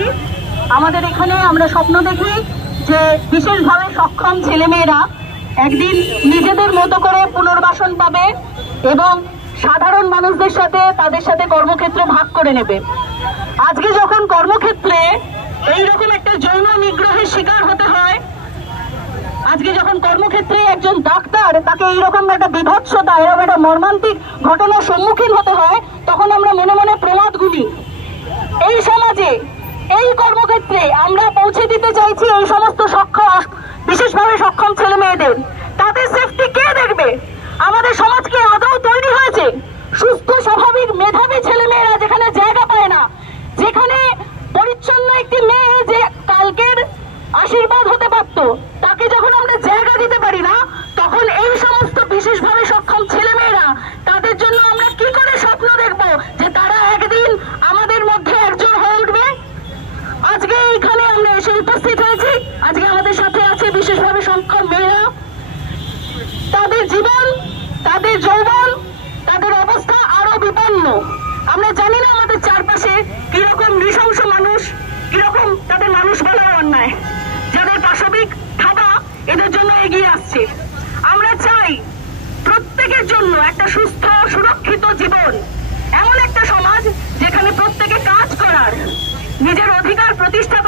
দেখি, আমাদের এখানে আমরা স্বপ্ন দেখি যে বিশেষভাবে সক্ষম ছেলেমেয়েরা একদিন নিজেদের মতো করে পুনর্বাসন পাবে এবং সাধারণ মানুষদের সাথে তাদের সাথে কর্মক্ষেত্র ভাগ করে নেবে। আজকে যখন কর্মক্ষেত্রে এইরকম একটা যৌন নিগ্রহের শিকার হতে হয়, আজকে যখন কর্মক্ষেত্রে একজন ডাক্তার তাকে এইরকম একটা বিভৎসতা, এরকম একটা মর্মান্তিক ঘটনার সম্মুখীন হতে হয়, তখন আমরা মনে মনে প্রমাদ গুলি। এই সমাজে এই কর্মক্ষেত্রে আমরা পৌঁছে দিতে চাইছি এই সমস্ত বিশেষভাবে সক্ষম ছেলে মেয়েদের। তাদের সেফটি কে দেখবে? আমাদের সমাজ কি আদৌ তৈরি হয়েছে? সুস্থ স্বাভাবিক মেধাবী ছেলে মেয়েরা যেখানে জায়গা পায় না, যেখানে পরিচ্ছন্ন একটি মেয়ে যে কালকের আশীর্বাদ হতে পারত, তাকে যখন আমরা জায়গা দিতে পারি না, তখন এই সমস্ত বিশেষভাবে সক্ষম ছেলে মেয়েরা তাদের জন্য আমরা কি করে স্বপ্ন দেখব যে তারা একদিন আমাদের মধ্যে একজন হয়ে উঠবে? আজকে এখানে আমরা এসে উপস্থিত হয়েছি, আজকে আমাদের সাথে আছে বিশেষভাবে সক্ষম মেয়েরা। তাদের জীবন, তাদের যৌবন, তাদের অবস্থা আরো বিপন্ন। আমরা জানি না আমাদের চারপাশে কিরকম নৃশংস মানুষ, কিরকম তাদের মানুষ বলা অন্যায়, যাদের পাশবিক থাবা এদের জন্য এগিয়ে আসছে। আমরা চাই প্রত্যেকের জন্য একটা সুস্থ সুরক্ষিত জীবন, এমন একটা সমাজ যেখানে প্রত্যেকে কাজ করার, নিজের অধিকার প্রতিষ্ঠা